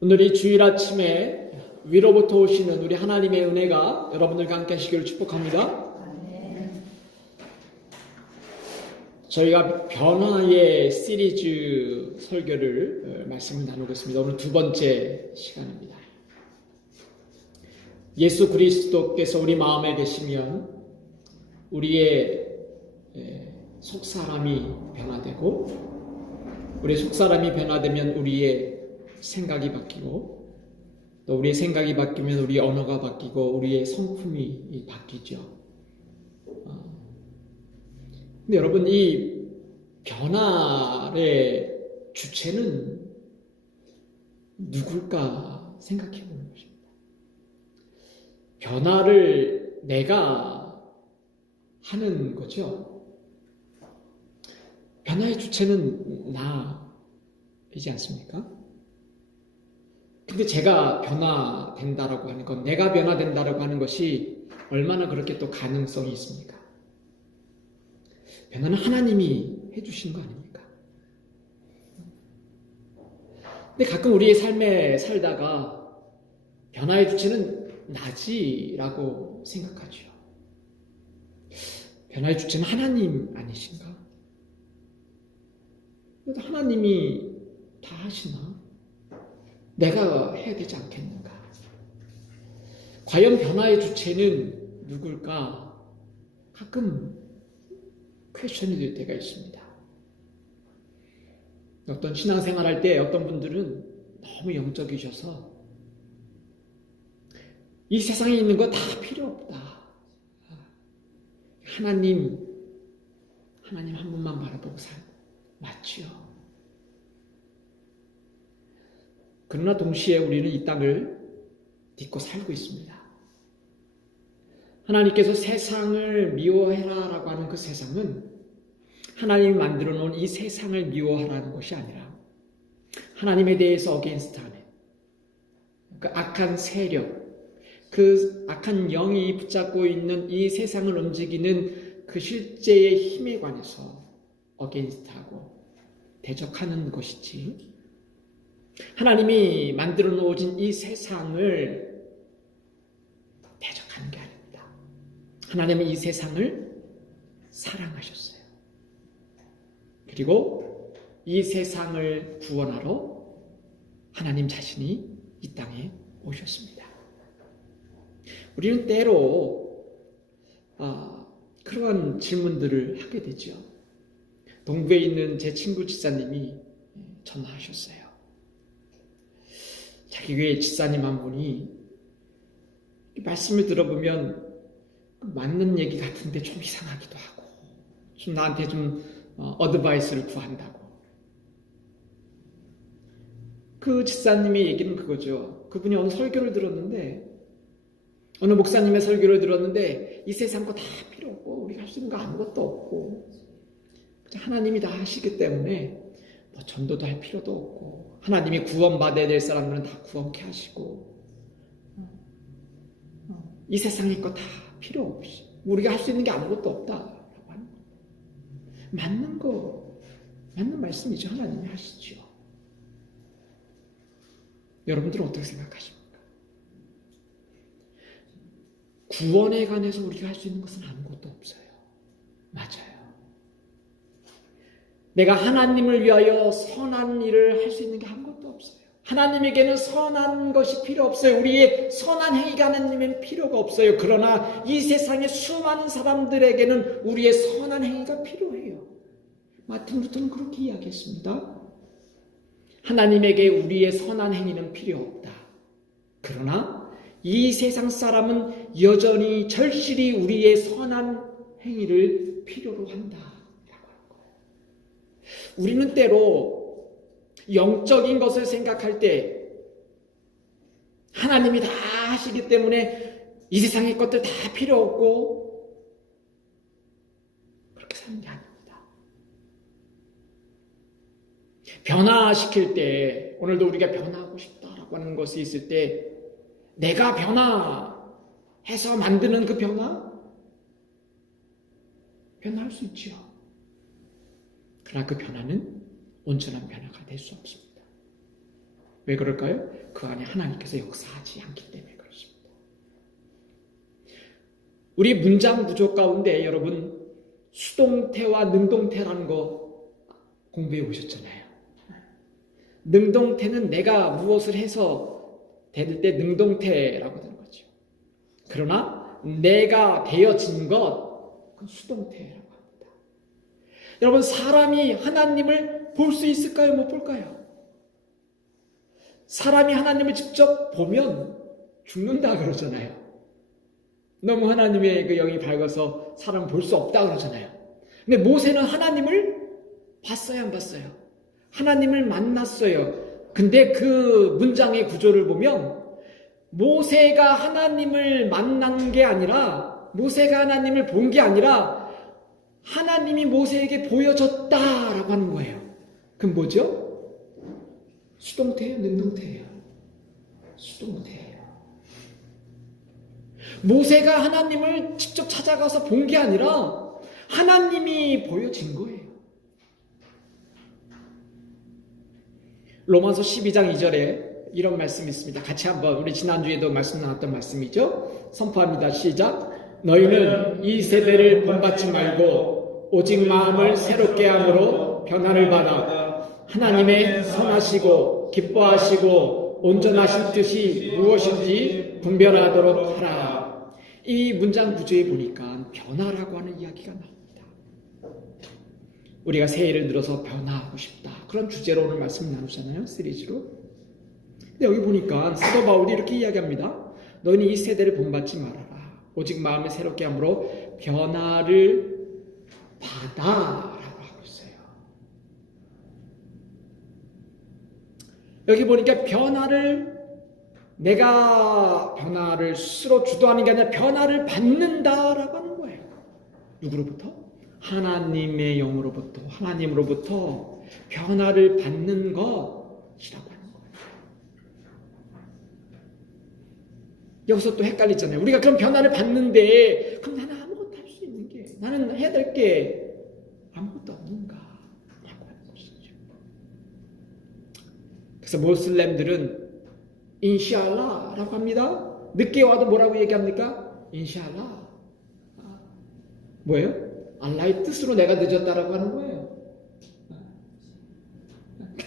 오늘 이 주일 아침에 위로부터 오시는 우리 하나님의 은혜가 여러분들과 함께 하시기를 축복합니다. 저희가 변화의 시리즈 설교를 말씀을 나누고 있습니다. 오늘 두 번째 시간입니다. 예수 그리스도께서 우리 마음에 계시면 우리의 속사람이 변화되고, 우리 속사람이 변화되면 우리의 생각이 바뀌고, 또 우리의 생각이 바뀌면 우리의 언어가 바뀌고 우리의 성품이 바뀌죠. 근데 여러분, 이 변화의 주체는 누굴까 생각해 보는 것입니다. 변화를 내가 하는 거죠. 변화의 주체는 나이지 않습니까? 근데 제가 변화된다라고 하는 건, 내가 변화된다라고 하는 것이 얼마나 그렇게 또 가능성이 있습니까? 변화는 하나님이 해주신 거 아닙니까? 근데 가끔 우리의 삶에 살다가 변화의 주체는 나지라고 생각하죠. 변화의 주체는 하나님 아니신가? 그래도 하나님이 다 하시나? 내가 해야 되지 않겠는가? 과연 변화의 주체는 누굴까? 가끔 퀘스천이 될 때가 있습니다. 어떤 신앙생활 할 때 어떤 분들은 너무 영적이셔서 이 세상에 있는 거 다 필요 없다. 하나님 한 분만 바라보고 맞지요. 그러나 동시에 우리는 이 땅을 딛고 살고 있습니다. 하나님께서 세상을 미워해라라고 하는 그 세상은 하나님이 만들어 놓은 이 세상을 미워하라는 것이 아니라 하나님에 대해서 어게인스트하는 그 악한 세력, 그 악한 영이 붙잡고 있는 이 세상을 움직이는 그 실제의 힘에 관해서 어게인스트하고 대적하는 것이지, 하나님이 만들어 놓으신 이 세상을 대적하는 게 아닙니다. 하나님은 이 세상을 사랑하셨어요. 그리고 이 세상을 구원하러 하나님 자신이 이 땅에 오셨습니다. 우리는 때로 그러한 질문들을 하게 되죠. 동부에 있는 제 친구 집사님이 전화하셨어요. 자기 교회 집사님 한 분이 말씀을 들어보면 맞는 얘기 같은데 좀 이상하기도 하고, 좀 나한테 좀 어드바이스를 구한다고. 그 집사님의 얘기는 그거죠. 그분이 어느 설교를 들었는데, 어느 목사님의 설교를 들었는데, 이 세상 거 다 필요 없고 우리가 할 수 있는 거 아무것도 없고 하나님이 다 하시기 때문에 뭐 전도도 할 필요도 없고, 하나님이 구원받아야 될 사람들은 다 구원케 하시고, 이 세상의 거 다 필요 없이 우리가 할 수 있는 게 아무것도 없다라고 하는 거예요. 맞는 말씀이죠. 하나님이 하시죠. 여러분들은 어떻게 생각하십니까? 구원에 관해서 우리가 할 수 있는 것은 아무것도 없어요. 맞아요. 내가 하나님을 위하여 선한 일을 할 수 있는 게 아무것도 없어요. 하나님에게는 선한 것이 필요 없어요. 우리의 선한 행위가 하나님에는 필요가 없어요. 그러나 이 세상의 수많은 사람들에게는 우리의 선한 행위가 필요해요. 마틴 루터는 그렇게 이야기했습니다. 하나님에게 우리의 선한 행위는 필요 없다. 그러나 이 세상 사람은 여전히 절실히 우리의 선한 행위를 필요로 한다. 우리는 때로 영적인 것을 생각할 때 하나님이 다 하시기 때문에 이 세상의 것들 다 필요 없고 그렇게 사는 게 아닙니다. 변화시킬 때, 오늘도 우리가 변화하고 싶다라고 하는 것이 있을 때 내가 변화해서 만드는 그 변화할 수 있죠. 그러나 그 변화는 온전한 변화가 될 수 없습니다. 왜 그럴까요? 그 안에 하나님께서 역사하지 않기 때문에 그렇습니다. 우리 문장 구조 가운데 여러분 수동태와 능동태라는 거 공부해 보셨잖아요. 능동태는 내가 무엇을 해서 될 때 능동태라고 되는 거죠. 그러나 내가 되어진 것, 그건 수동태라고 합니다. 여러분 사람이 하나님을 볼 수 있을까요? 못 볼까요? 사람이 하나님을 직접 보면 죽는다 그러잖아요. 너무 하나님의 그 영이 밝아서 사람 볼 수 없다 그러잖아요. 근데 모세는 하나님을 봤어요, 안 봤어요? 하나님을 만났어요. 근데 그 문장의 구조를 보면 모세가 하나님을 만난 게 아니라, 모세가 하나님을 본 게 아니라 하나님이 모세에게 보여졌다라고 하는 거예요. 그럼 뭐죠? 수동태예요, 능동태예요? 수동태예요. 모세가 하나님을 직접 찾아가서 본 게 아니라 하나님이 보여진 거예요. 로마서 12장 2절에 이런 말씀이 있습니다. 같이 한번, 우리 지난주에도 말씀 나눴던 말씀이죠. 선포합니다. 시작. 너희는 이 세대를 본받지 말고 오직 마음을 새롭게 함으로 변화를 받아 하나님의 선하시고 기뻐하시고 온전하신 뜻이 무엇인지 분별하도록 하라. 이 문장 구조에 보니까 변화라고 하는 이야기가 나옵니다. 우리가 새해를 들어서 변화하고 싶다, 그런 주제로 오늘 말씀 나누잖아요, 시리즈로. 근데 여기 보니까 사도 바울이 이렇게 이야기합니다. 너희는 이 세대를 본받지 말아라. 오직 마음을 새롭게 함으로 변화를 받아라고 하고 있어요. 여기 보니까 내가 변화를 스스로 주도하는 게 아니라 변화를 받는다라고 하는 거예요. 누구로부터? 하나님의 영으로부터, 하나님으로부터 변화를 받는 것이라고 하는 거예요. 여기서 또 헷갈리잖아요. 우리가 그럼 변화를 받는데 그럼 나는 아무것도 할 수 있는 게, 나는 해야 될 게 아무것도 없는가 라고 하는 것이죠. 그래서 모슬렘들은 인샬라라고 합니다. 늦게 와도 뭐라고 얘기합니까? 인샬라. 뭐예요? 알라의 뜻으로 내가 늦었다라고 하는 거예요.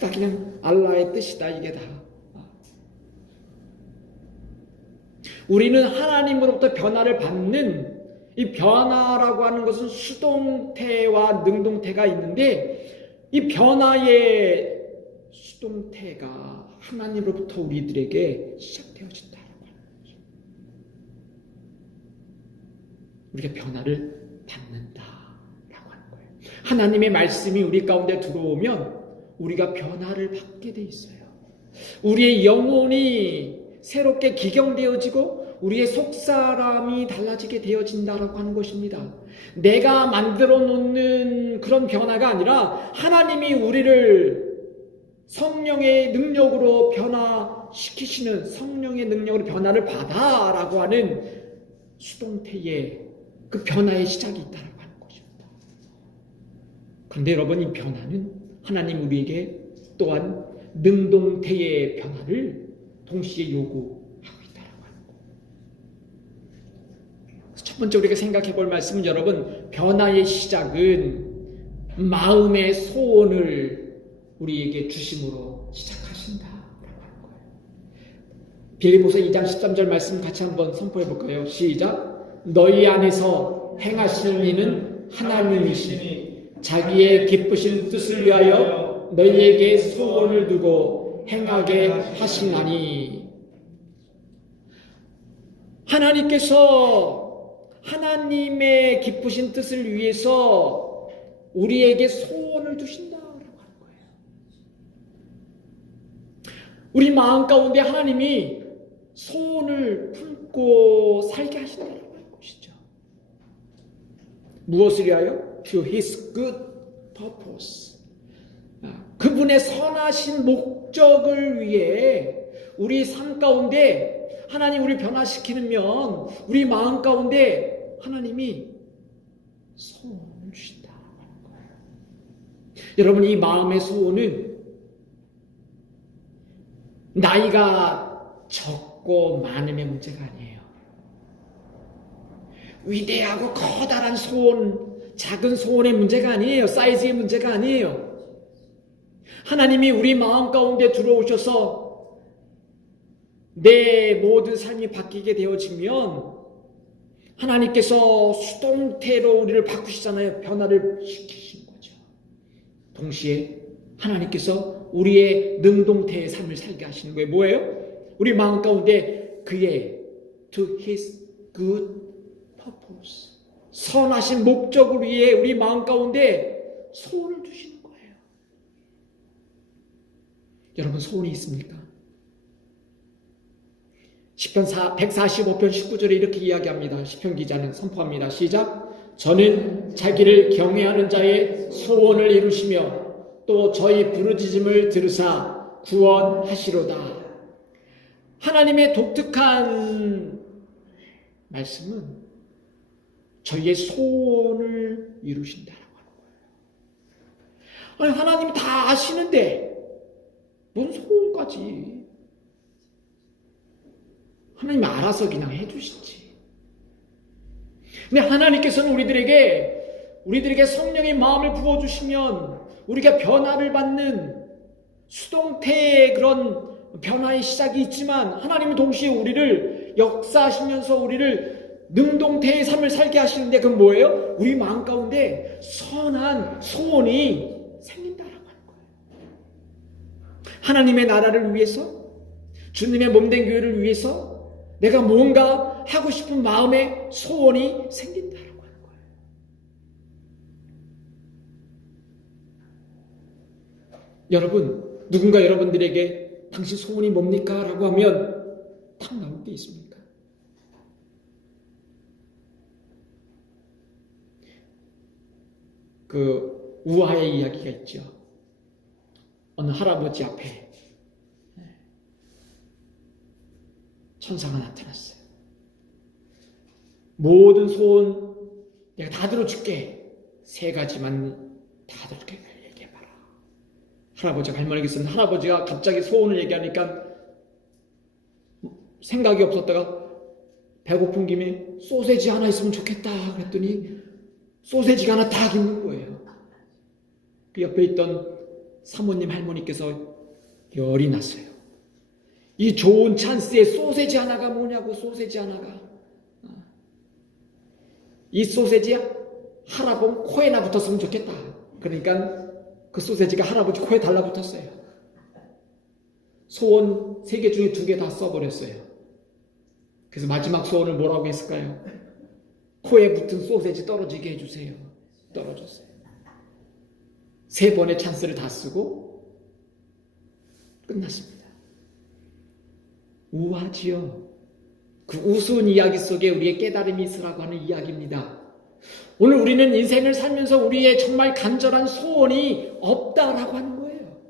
다 그냥 알라의 뜻이다, 이게 다. 우리는 하나님으로부터 변화를 받는, 이 변화라고 하는 것은 수동태와 능동태가 있는데, 이 변화의 수동태가 하나님으로부터 우리들에게 시작되어진다라고 하는 거죠. 우리가 변화를 받는다라고 하는 거예요. 하나님의 말씀이 우리 가운데 들어오면 우리가 변화를 받게 돼 있어요. 우리의 영혼이 새롭게 기경되어지고 우리의 속사람이 달라지게 되어진다라고 하는 것입니다. 내가 만들어 놓는 그런 변화가 아니라 하나님이 우리를 성령의 능력으로 변화시키시는, 성령의 능력으로 변화를 받아라고 하는 수동태의 그 변화의 시작이 있다라고 하는 것입니다. 그런데 여러분, 이 변화는 하나님 우리에게 또한 능동태의 변화를 동시에 요구하고 있다라고 하는 거예요. 첫 번째 우리가 생각해 볼 말씀은, 여러분, 변화의 시작은 마음의 소원을 우리에게 주심으로 시작하신다라고 하는 거예요. 빌립보서 2장 13절 말씀 같이 한번 선포해 볼까요? 시작. 너희 안에서 행하시는 이는 하나님이시니 자기의 기쁘신 뜻을 위하여 너희에게 소원을 두고 행하게 하시나니. 하나님께서 하나님의 기쁘신 뜻을 위해서 우리에게 소원을 두신다라고 하는 거예요. 우리 마음 가운데 하나님이 소원을 품고 살게 하신다라고 하는 것이죠. 무엇을 위하여? To His good purpose. 그분의 선하신 목적을 위해 우리 삶 가운데 하나님 우리를 변화시키면 우리 마음 가운데 하나님이 소원을 주신다라고 하는 거예요. 여러분, 이 마음의 소원은 나이가 적고 많음의 문제가 아니에요. 위대하고 커다란 소원, 작은 소원의 문제가 아니에요. 사이즈의 문제가 아니에요. 하나님이 우리 마음 가운데 들어오셔서 내 모든 삶이 바뀌게 되어지면 하나님께서 수동태로 우리를 바꾸시잖아요. 변화를 시키신 거죠. 동시에 하나님께서 우리의 능동태의 삶을 살게 하시는 거예요. 뭐예요? 우리 마음 가운데 그의 to his good purpose, 선하신 목적을 위해 우리 마음 가운데 소원을 두시는 거예요. 여러분, 소원이 있습니까? 시편 145편 19절에 이렇게 이야기합니다. 시편 기자는 선포합니다. 시작. 저는 자기를 경외하는 자의 소원을 이루시며 또 저희 부르짖음을 들으사 구원하시로다. 하나님의 독특한 말씀은 저희의 소원을 이루신다라고 하는 거예요. 아니, 하나님이 다 아시는데 뭔 소원까지. 하나님이 알아서 그냥 해주시지. 근데 하나님께서는 우리들에게 성령의 마음을 부어주시면 우리가 변화를 받는 수동태의 그런 변화의 시작이 있지만 하나님은 동시에 우리를 역사하시면서 우리를 능동태의 삶을 살게 하시는데 그건 뭐예요? 우리 마음 가운데 선한 소원이 생긴다라고 하는 거예요. 하나님의 나라를 위해서, 주님의 몸된 교회를 위해서 내가 뭔가 하고 싶은 마음의 소원이 생긴다라고 하는 거예요. 여러분, 누군가 여러분들에게 당신 소원이 뭡니까? 라고 하면 딱 나올 게 있습니까? 그 우화의 이야기가 있죠. 어느 할아버지 앞에 천사가 나타났어요. 모든 소원 내가 다 들어줄게. 3가지만 다 들어줄게. 얘기해봐라. 할아버지가 할머니겠습니다. 할아버지가 갑자기 소원을 얘기하니까 생각이 없었다가 배고픈 김에 소세지 하나 있으면 좋겠다 그랬더니 소세지가 하나 딱 있는 거예요. 그 옆에 있던 사모님 할머니께서 열이 났어요. 이 좋은 찬스에 소세지 하나가 뭐냐고. 소세지 하나가. 이 소세지 할아버지 코에나 붙었으면 좋겠다. 그러니까 그 소세지가 할아버지 코에 달라붙었어요. 소원 3개 중에 2개 다 써버렸어요. 그래서 마지막 소원을 뭐라고 했을까요? 코에 붙은 소세지 떨어지게 해주세요. 떨어졌어요. 3번의 찬스를 다 쓰고 끝났습니다. 우아지요. 그 우스운 이야기 속에 우리의 깨달음이 있으라고 하는 이야기입니다. 오늘 우리는 인생을 살면서 우리의 정말 간절한 소원이 없다라고 하는 거예요.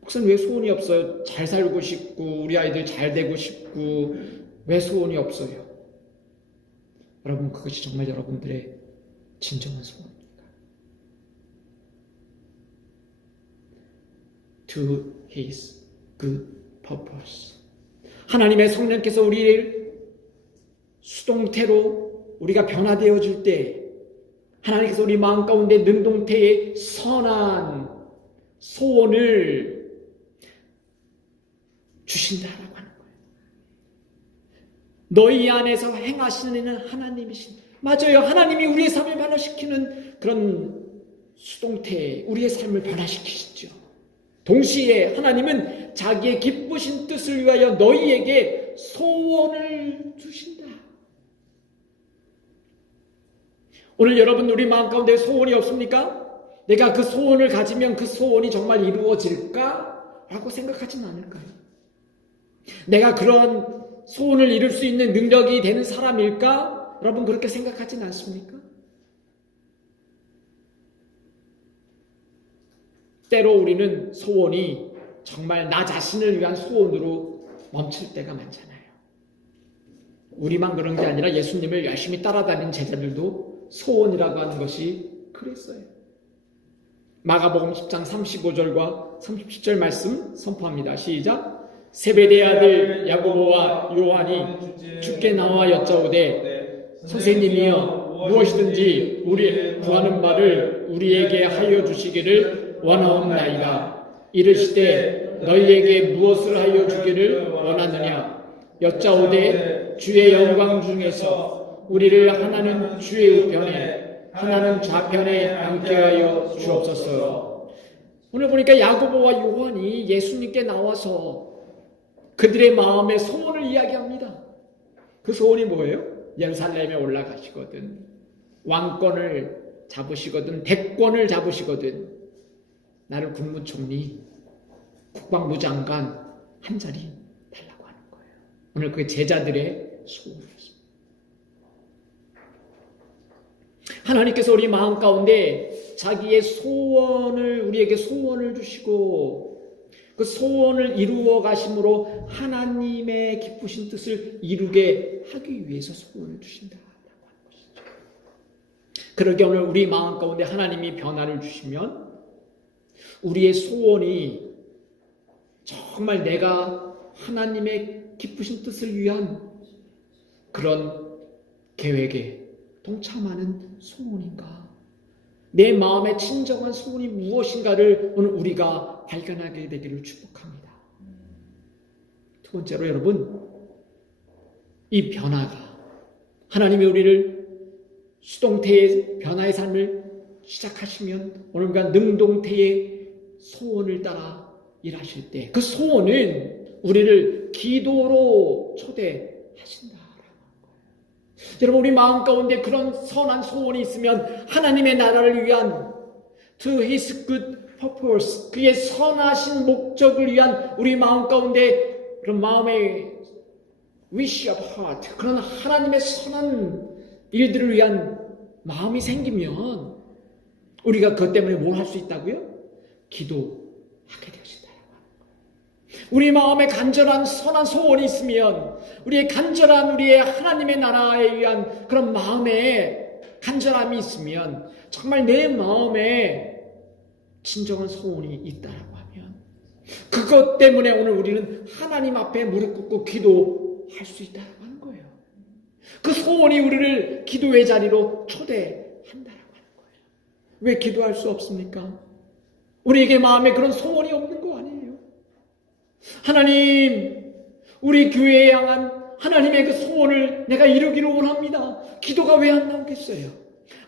목사님, 왜 소원이 없어요? 잘 살고 싶고 우리 아이들 잘 되고 싶고 왜 소원이 없어요? 여러분, 그것이 정말 여러분들의 진정한 소원입니다. To His good purpose. 하나님의 성령께서 우리를 수동태로 우리가 변화되어질 때 하나님께서 우리 마음 가운데 능동태의 선한 소원을 주신다라고 하는 거예요. 너희 안에서 행하시는 이는 하나님이신. 맞아요. 하나님이 우리의 삶을 변화시키는 그런 수동태, 우리의 삶을 변화시키시죠. 동시에 하나님은 자기의 기쁘신 뜻을 위하여 너희에게 소원을 주신다. 오늘 여러분, 우리 마음 가운데 소원이 없습니까? 내가 그 소원을 가지면 그 소원이 정말 이루어질까? 라고 생각하지는 않을까요? 내가 그런 소원을 이룰 수 있는 능력이 되는 사람일까? 여러분, 그렇게 생각하지는 않습니까? 때로 우리는 소원이 정말 나 자신을 위한 소원으로 멈출 때가 많잖아요. 우리만 그런 게 아니라 예수님을 열심히 따라다니는 제자들도 소원이라고 하는 것이 그랬어요. 마가복음 10장 35절과 37절 말씀 선포합니다. 시작. 세베대의 아들 야고보와 요한이 주께 나와 여짜오되 선생님이여 무엇이든지 우리 구하는 바를 우리에게 하여 주시기를 원하옵나이다. 이르시되 너희에게 무엇을 하여 주기를 원하느냐. 여짜오되 주의 영광 중에서 우리를 하나는 주의 우편에 하나는 좌편에 앉게 하여 주옵소서. 오늘 보니까 야고보와 요한이 예수님께 나와서 그들의 마음의 소원을 이야기합니다. 그 소원이 뭐예요? 예루살렘에 올라가시거든, 왕권을 잡으시거든, 대권을 잡으시거든, 나를 국무총리, 국방부 장관 한 자리 달라고 하는 거예요. 오늘 그 제자들의 소원이었습니다. 하나님께서 우리 마음 가운데 자기의 소원을, 우리에게 소원을 주시고 그 소원을 이루어 가심으로 하나님의 기쁘신 뜻을 이루게 하기 위해서 소원을 주신다라고 하는 것이죠. 그러게 오늘 우리 마음 가운데 하나님이 변화를 주시면 우리의 소원이 정말 내가 하나님의 기쁘신 뜻을 위한 그런 계획에 동참하는 소원인가? 내 마음의 진정한 소원이 무엇인가를 오늘 우리가 발견하게 되기를 축복합니다. 두 번째로 여러분, 이 변화가 하나님이 우리를 수동태의 변화의 삶을 시작하시면 오늘 우리가 능동태의 소원을 따라 일하실 때 그 소원은 우리를 기도로 초대하신다. 여러분, 우리 마음 가운데 그런 선한 소원이 있으면 하나님의 나라를 위한 to his good purpose, 그의 선하신 목적을 위한 우리 마음 가운데 그런 마음의 wish of heart, 그런 하나님의 선한 일들을 위한 마음이 생기면 우리가 그것 때문에 뭘 할 수 있다고요? 기도하게 되어진다. 우리 마음에 간절한 선한 소원이 있으면 우리의 간절한 우리의 하나님의 나라에 위한 그런 마음에 간절함이 있으면 정말 내 마음에 진정한 소원이 있다라고 하면 그것 때문에 오늘 우리는 하나님 앞에 무릎 꿇고 기도할 수 있다라고 하는 거예요. 그 소원이 우리를 기도의 자리로 초대한다라고 하는 거예요. 왜 기도할 수 없습니까? 우리에게 마음에 그런 소원이 없는 거 아니에요? 하나님, 우리 교회에 향한 하나님의 그 소원을 내가 이루기를 원합니다. 기도가 왜 안 나오겠어요?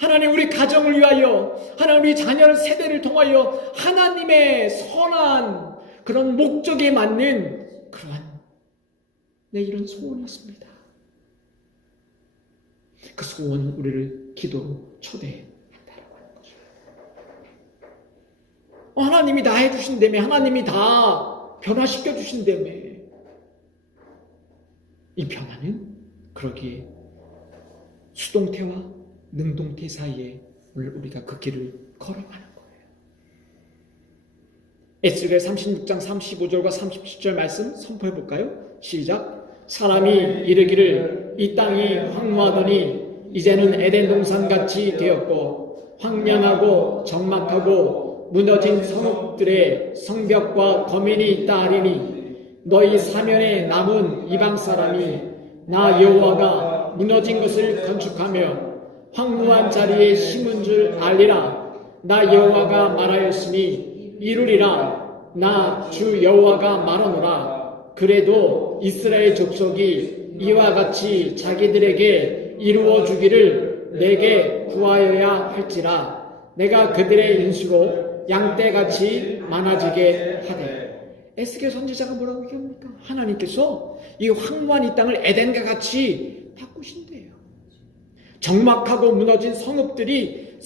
하나님, 우리 가정을 위하여, 하나님, 우리 자녀 세대를 통하여 하나님의 선한 그런 목적에 맞는 그러한 이런 소원이 있습니다. 그 소원은 우리를 기도로 초대한다라고 하는 거죠. 하나님이 다 해주신다며, 하나님이 다 변화시켜 주신다며. 이 변화는 그러기에 수동태와 능동태 사이에 오늘 우리가 그 길을 걸어가는 거예요. 에스겔 36장 35절과 37절 말씀 선포해 볼까요? 시작. 사람이 이르기를 이 땅이 황무하더니 이제는 에덴 동산같이 되었고 황량하고 적막하고 무너진 성읍들의 성벽과 거민이 있다 하리니 너희 사면에 남은 이방 사람이 나 여호와가 무너진 것을 건축하며 황무한 자리에 심은 줄 알리라. 나 여호와가 말하였으니 이루리라. 나 주 여호와가 말하노라. 그래도 이스라엘 족속이 이와 같이 자기들에게 이루어 주기를 내게 구하여야 할지라. 내가 그들의 인수로 양떼같이 많아지게 하되. 에스겔 선지자가 뭐라고 얘기합니까? 하나님께서 이 황무한 이 땅을 에덴과 같이 바꾸신대요. 적막하고 무너진 성벽들이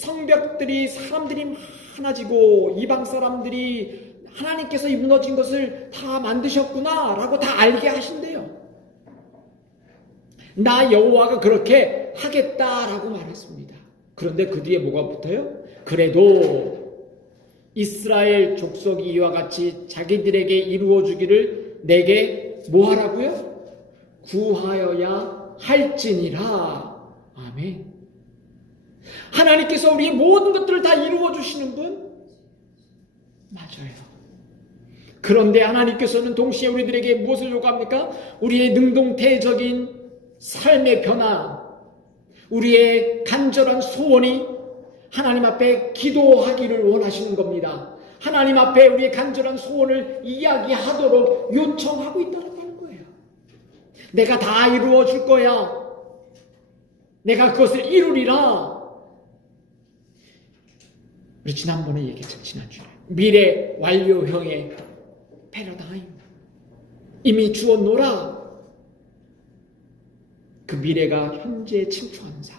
사람들이 많아지고 이방 사람들이 하나님께서 이 무너진 것을 다 만드셨구나 라고 다 알게 하신대요. 나 여호와가 그렇게 하겠다라고 말했습니다. 그런데 그 뒤에 뭐가 붙어요? 그래도 이스라엘 족속이 이와 같이 자기들에게 이루어주기를 내게 뭐하라고요? 구하여야 할지니라. 아멘. 하나님께서 우리의 모든 것들을 다 이루어주시는 분, 맞아요. 그런데 하나님께서는 동시에 우리들에게 무엇을 요구합니까? 우리의 능동태적인 삶의 변화, 우리의 간절한 소원이 하나님 앞에 기도하기를 원하시는 겁니다. 하나님 앞에 우리의 간절한 소원을 이야기하도록 요청하고 있다는 거예요. 내가 다 이루어 줄 거야. 내가 그것을 이루리라. 우리 지난번에 얘기했죠. 지난주에 미래 완료형의 패러다임, 이미 주었노라. 그 미래가 현재에 침투하는 삶.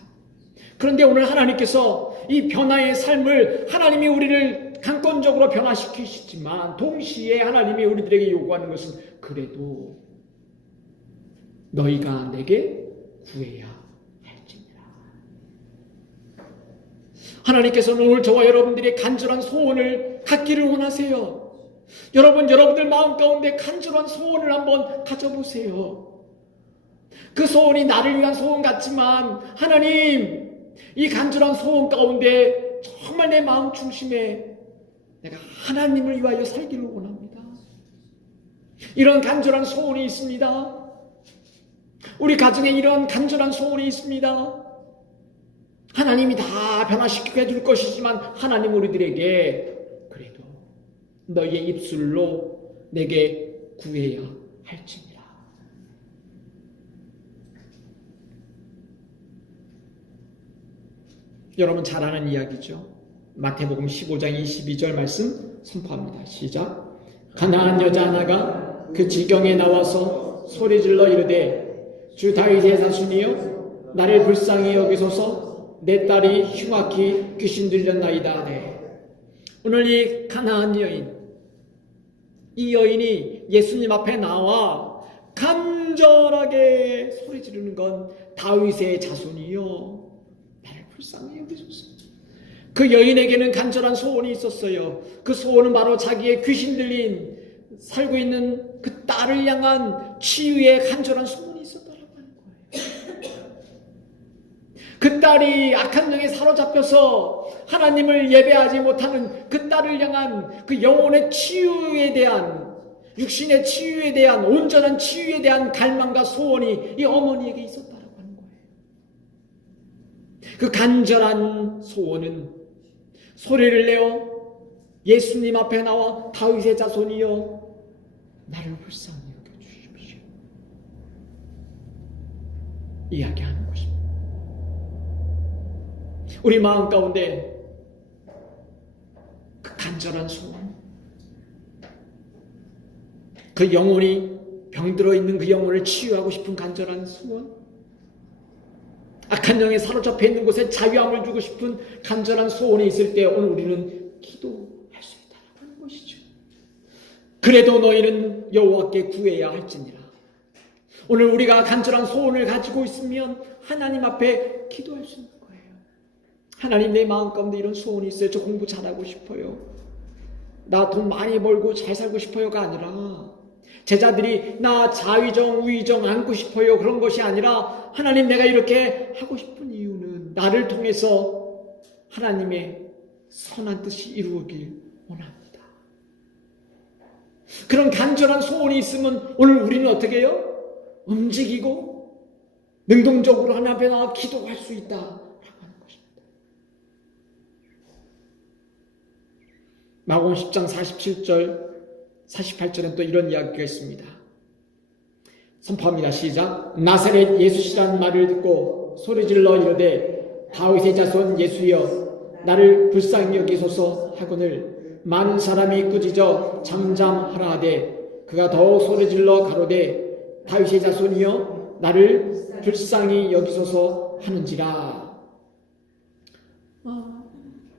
그런데 오늘 하나님께서 이 변화의 삶을, 하나님이 우리를 강권적으로 변화시키시지만 동시에 하나님이 우리들에게 요구하는 것은 그래도 너희가 내게 구해야 할지니라. 하나님께서는 오늘 저와 여러분들의 간절한 소원을 갖기를 원하세요. 여러분들 마음 가운데 간절한 소원을 한번 가져보세요. 그 소원이 나를 위한 소원 같지만 하나님, 이 간절한 소원 가운데 정말 내 마음 중심에 내가 하나님을 위하여 살기를 원합니다. 이런 간절한 소원이 있습니다. 우리 가정에 이런 간절한 소원이 있습니다. 하나님이 다 변화시키게 해줄 것이지만 하나님 우리들에게 그래도 너희의 입술로 내게 구해야 할지니라. 여러분 잘 아는 이야기죠. 마태복음 15장 22절 말씀 선포합니다. 시작. 가나안 여자 하나가 그 지경에 나와서 소리질러 이르되 주 다윗의 자손이여 나를 불쌍히 여기소서 내 딸이 흉악히 귀신 들렸나이다 하되. 오늘 이 가나안 여인, 이 여인이 예수님 앞에 나와 간절하게 소리 지르는 건 다윗의 자손이여 나를 불쌍히 여기소서. 그 여인에게는 간절한 소원이 있었어요. 그 소원은 바로 자기의 귀신 들린 살고 있는 그 딸을 향한 치유의 간절한 소원이 있었다라고 하는 거예요. 그 딸이 악한 영에 사로잡혀서 하나님을 예배하지 못하는 그 딸을 향한 그 영혼의 치유에 대한, 육신의 치유에 대한, 온전한 치유에 대한 갈망과 소원이 이 어머니에게 있었다라고 하는 거예요. 그 간절한 소원은 소리를 내어 예수님 앞에 나와 다윗의 자손이여 나를 불쌍히 여겨주십시오 이야기하는 것입니다. 우리 마음 가운데 그 간절한 소원, 그 영혼이 병들어 있는 그 영혼을 치유하고 싶은 간절한 소원, 악한 영에 사로잡혀 있는 곳에 자유함을 주고 싶은 간절한 소원이 있을 때 오늘 우리는 기도할 수 있다는 하는 것이죠. 그래도 너희는 여호와께 구해야 할지니라. 오늘 우리가 간절한 소원을 가지고 있으면 하나님 앞에 기도할 수 있는 거예요. 하나님, 내 마음 가운데 이런 소원이 있어요. 저 공부 잘하고 싶어요. 나 돈 많이 벌고 잘 살고 싶어요가 아니라, 제자들이 나 자위정 우위정 안고 싶어요 그런 것이 아니라, 하나님 내가 이렇게 하고 싶은 이유는 나를 통해서 하나님의 선한 뜻이 이루어지길 원합니다. 그런 간절한 소원이 있으면 오늘 우리는 어떻게 해요? 움직이고 능동적으로 하나님 앞에 나와 기도할 수 있다라고 하는 것입니다. 마가복음 10장 47절 48절엔 또 이런 이야기가 있습니다. 선포합니다. 시작. 나사렛 예수시란 말을 듣고 소리질러 이르되 다윗의 자손 예수여 나를 불쌍히 여기소서 하거늘 많은 사람이 꾸짖어 잠잠하라 하되 그가 더욱 소리질러 가로되 다윗의 자손이여 나를 불쌍히 여기소서 하는지라.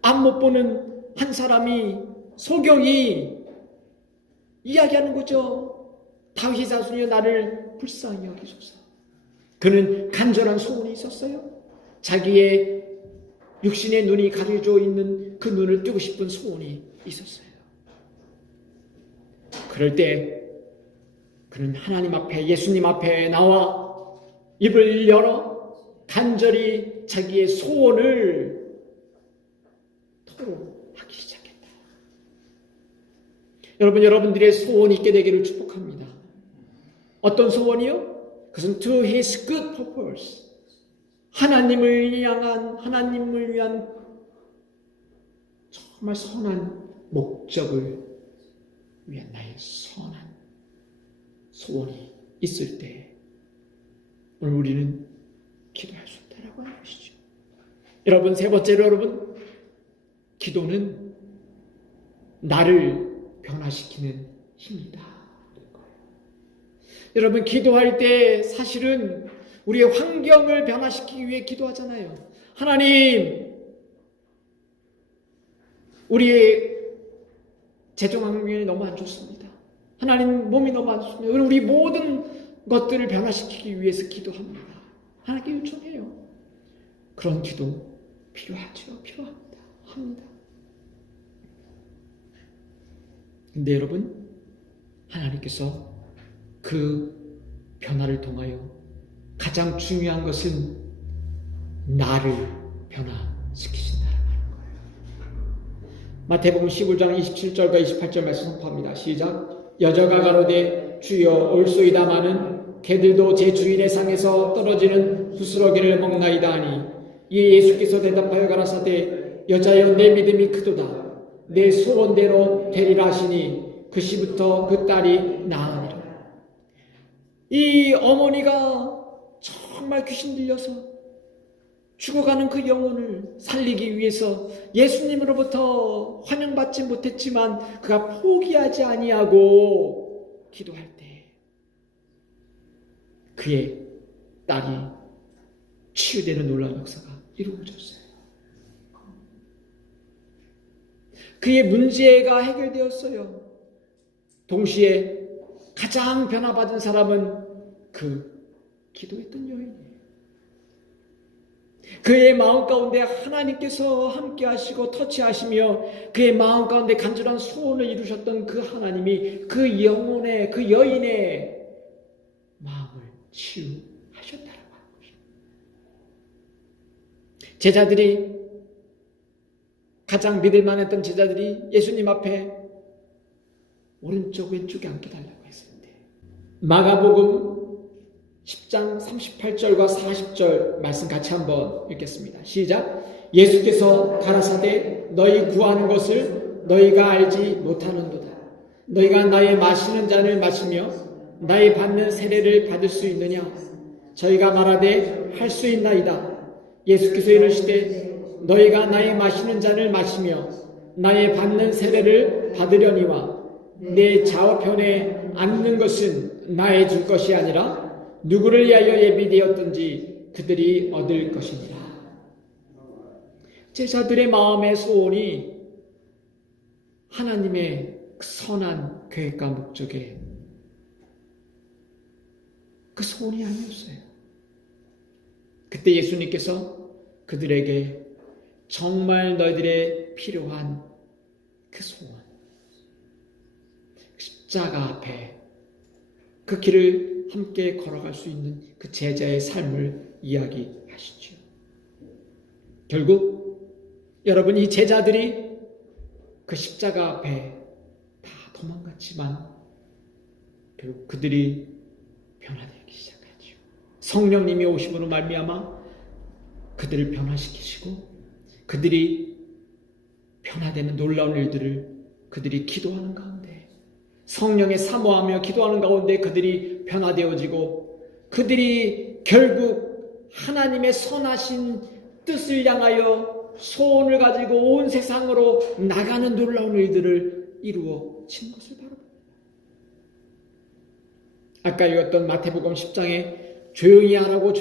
앞 못 보는 한 사람이, 소경이 이야기하는 거죠. 다윗의 자손이여 나를 불쌍히 여기소서. 그는 간절한 소원이 있었어요. 자기의 육신의 눈이 가려져 있는 그 눈을 뜨고 싶은 소원이 있었어요. 그럴 때 그는 하나님 앞에, 예수님 앞에 나와 입을 열어 간절히 자기의 소원을 토로하기 시작했다. 여러분들의 소원이 있게 되기를 축복합니다. 어떤 소원이요? 그것은 to his good purpose. 하나님을 위한 정말 선한 목적을 위한 나의 선한 소원이 있을 때 오늘 우리는 기도할 수 있다라고 하는 것이죠. 여러분, 세 번째로 여러분, 기도는 나를 변화시키는 힘이다. 여러분, 기도할 때 사실은 우리의 환경을 변화시키기 위해 기도하잖아요. 하나님, 우리의 재정 환경이 너무 안 좋습니다. 하나님, 몸이 너무 안 좋습니다. 우리 모든 것들을 변화시키기 위해서 기도합니다. 하나님께 요청해요. 그런 기도 필요하죠. 필요합니다. 합니다. 근데 여러분, 하나님께서 그 변화를 통하여 가장 중요한 것은 나를 변화시키신다는 거예요. 마태복음 15장 27절과 28절 말씀 선포합니다. 시작. 여자가 가로되 주여 올소이다마는 개들도 제 주인의 상에서 떨어지는 부스러기를 먹나이다 하니, 이에 예수께서 대답하여 가라사대 여자여 내 믿음이 크도다. 내 소원대로 되리라 하시니 그 시부터 그 딸이 나으니라. 이 어머니가 정말 귀신 들려서 죽어가는 그 영혼을 살리기 위해서 예수님으로부터 환영받지 못했지만 그가 포기하지 아니하고 기도할 때 그의 딸이 치유되는 놀라운 역사가 이루어졌어요. 그의 문제가 해결되었어요. 동시에 가장 변화받은 사람은 그 기도했던 여인이에요. 그의 마음 가운데 하나님께서 함께 하시고 터치하시며 그의 마음 가운데 간절한 소원을 이루셨던 그 하나님이 그 영혼의, 그 여인의 마음을 치유하셨다라고 하는 것입니다. 제자들이, 가장 믿을만했던 제자들이 예수님 앞에 오른쪽 왼쪽에 앉혀달라고 했는데, 마가복음 10장 38절과 40절 말씀 같이 한번 읽겠습니다. 시작. 예수께서 가라사대 너희 구하는 것을 너희가 알지 못하는도다. 너희가 나의 마시는 잔을 마시며 나의 받는 세례를 받을 수 있느냐? 저희가 말하되 할 수 있나이다. 예수께서 이르시되 너희가 나의 마시는 잔을 마시며 나의 받는 세례를 받으려니와 내 좌우편에 앉는 것은 나의 줄 것이 아니라 누구를 위하여 예비되었든지 그들이 얻을 것이니라. 제자들의 마음의 소원이 하나님의 선한 계획과 목적에 그 소원이 아니었어요. 그때 예수님께서 그들에게 정말 너희들의 필요한 그 소원, 십자가 앞에 그 길을 함께 걸어갈 수 있는 그 제자의 삶을 이야기하시죠. 결국 여러분, 이 제자들이 그 십자가 앞에 다 도망갔지만 결국 그들이 변화되기 시작하죠. 성령님이 오심으로 말미암아 그들을 변화시키시고 그들이 변화되는 놀라운 일들을 그들이 기도하는 가운데, 성령에 사모하며 기도하는 가운데 그들이 변화되어지고 그들이 결국 하나님의 선하신 뜻을 향하여 소원을 가지고 온 세상으로 나가는 놀라운 일들을 이루어진 것을 바라봅니다. 아까 읽었던 마태복음 10장에 조용히 하라고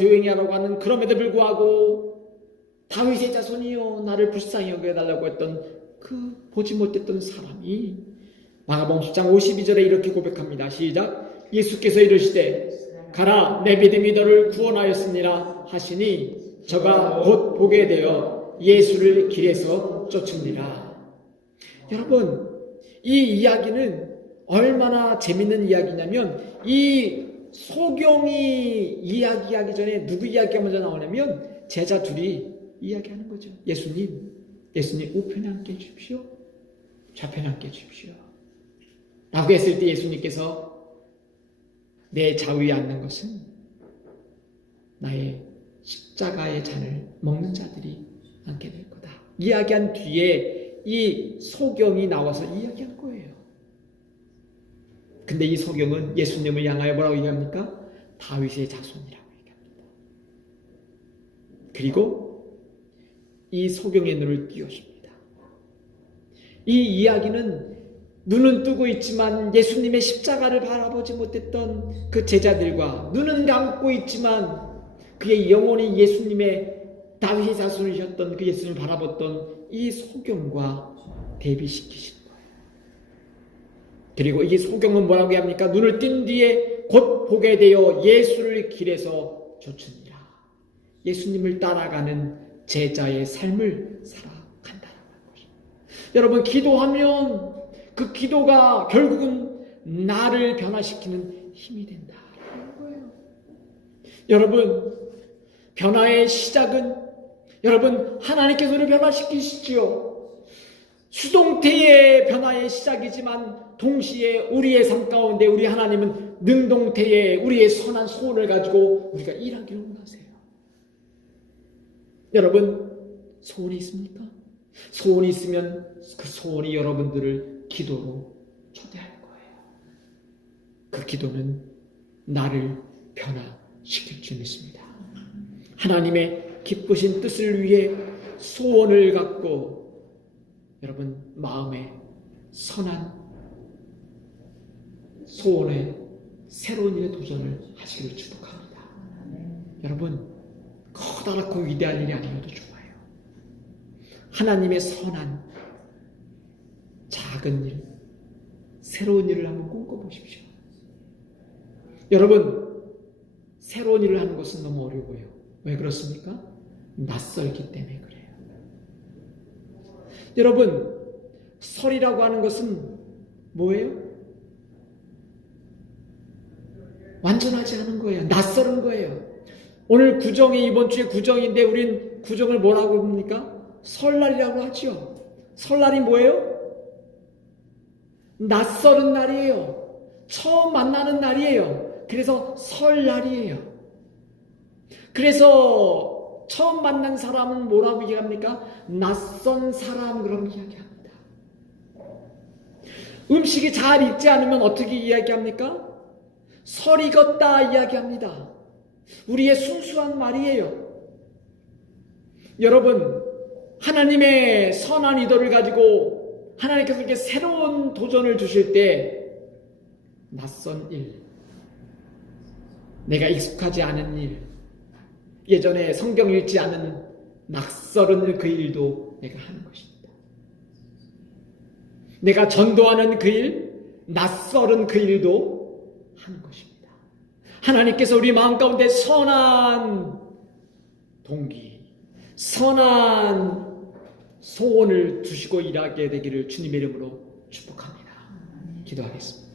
하는, 그럼에도 불구하고 다윗의 자손이여 나를 불쌍히 여겨달라고 했던 그 보지 못했던 사람이 마가복음 10장 52절에 이렇게 고백합니다. 시작. 예수께서 이르시되 가라 내 믿음이 너를 구원하였습니다 하시니 저가 곧 보게 되어 예수를 길에서 쫓으니라. 여러분, 이 이야기는 얼마나 재밌는 이야기냐면, 이 소경이 이야기하기 전에 누구 이야기가 먼저 나오냐면 제자 둘이 이야기하는 거죠. 예수님 우편에 함께 해주십시오. 좌편에 함께 해주십시오. 라고 했을 때 예수님께서 내 좌우에 앉는 것은 나의 십자가의 잔을 먹는 자들이 앉게 될 거다. 이야기한 뒤에 이 소경이 나와서 이야기한 거예요. 근데 이 소경은 예수님을 향하여 뭐라고 얘기합니까? 다윗의 자손이라고 얘기합니다. 그리고 이 소경의 눈을 띄워줍니다. 이 이야기는 눈은 뜨고 있지만 예수님의 십자가를 바라보지 못했던 그 제자들과 눈은 감고 있지만 그의 영혼이 예수님의 다윗의 자손이셨던 그 예수님을 바라봤던 이 소경과 대비시키신 거예요. 그리고 이 소경은 뭐라고 합니까? 눈을 띈 뒤에 곧 보게 되어 예수를 길에서 쫓으니라. 예수님을 따라가는 제자의 삶을 살아간다는 것입니다. 여러분, 기도하면 그 기도가 결국은 나를 변화시키는 힘이 된다는 거예요. 여러분, 변화의 시작은 여러분 하나님께서 우리를 변화시키시지요. 수동태의 변화의 시작이지만 동시에 우리의 삶 가운데 우리 하나님은 능동태의 우리의 선한 소원을 가지고 우리가 일하기를 원하세요. 여러분, 소원이 있습니까? 소원이 있으면 그 소원이 여러분들을 기도로 초대할 거예요. 그 기도는 나를 변화시킬 줄 믿습니다. 하나님의 기쁘신 뜻을 위해 소원을 갖고 여러분 마음에 선한 소원에 새로운 일에 도전을 하시기를 축복합니다. 여러분, 커다랗고 위대한 일이 아니어도 좋아요. 하나님의 선한 작은 일, 새로운 일을 한번 꿈꿔보십시오. 여러분, 새로운 일을 하는 것은 너무 어려워요. 왜 그렇습니까? 낯설기 때문에 그래요. 여러분, 설이라고 하는 것은 뭐예요? 완전하지 않은 거예요. 낯설은 거예요. 오늘 구정이 이번 주에 구정인데 우린 구정을 뭐라고 합니까? 설날이라고 하죠. 설날이 뭐예요? 낯설은 날이에요. 처음 만나는 날이에요. 그래서 설날이에요. 그래서 처음 만난 사람은 뭐라고 얘기합니까? 낯선 사람, 그런 이야기합니다. 음식이 잘 익지 않으면 어떻게 이야기합니까? 설 익었다 이야기합니다. 우리의 순수한 말이에요. 여러분, 하나님의 선한 의도를 가지고 하나님께서 이렇게 새로운 도전을 주실 때 낯선 일, 내가 익숙하지 않은 일, 예전에 성경 읽지 않은 낯설은 그 일도 내가 하는 것입니다. 내가 전도하는 그 일, 낯설은 그 일도 하는 것입니다. 하나님께서 우리 마음 가운데 선한 동기, 선한 소원을 두시고 일하게 되기를 주님의 이름으로 축복합니다. 기도하겠습니다.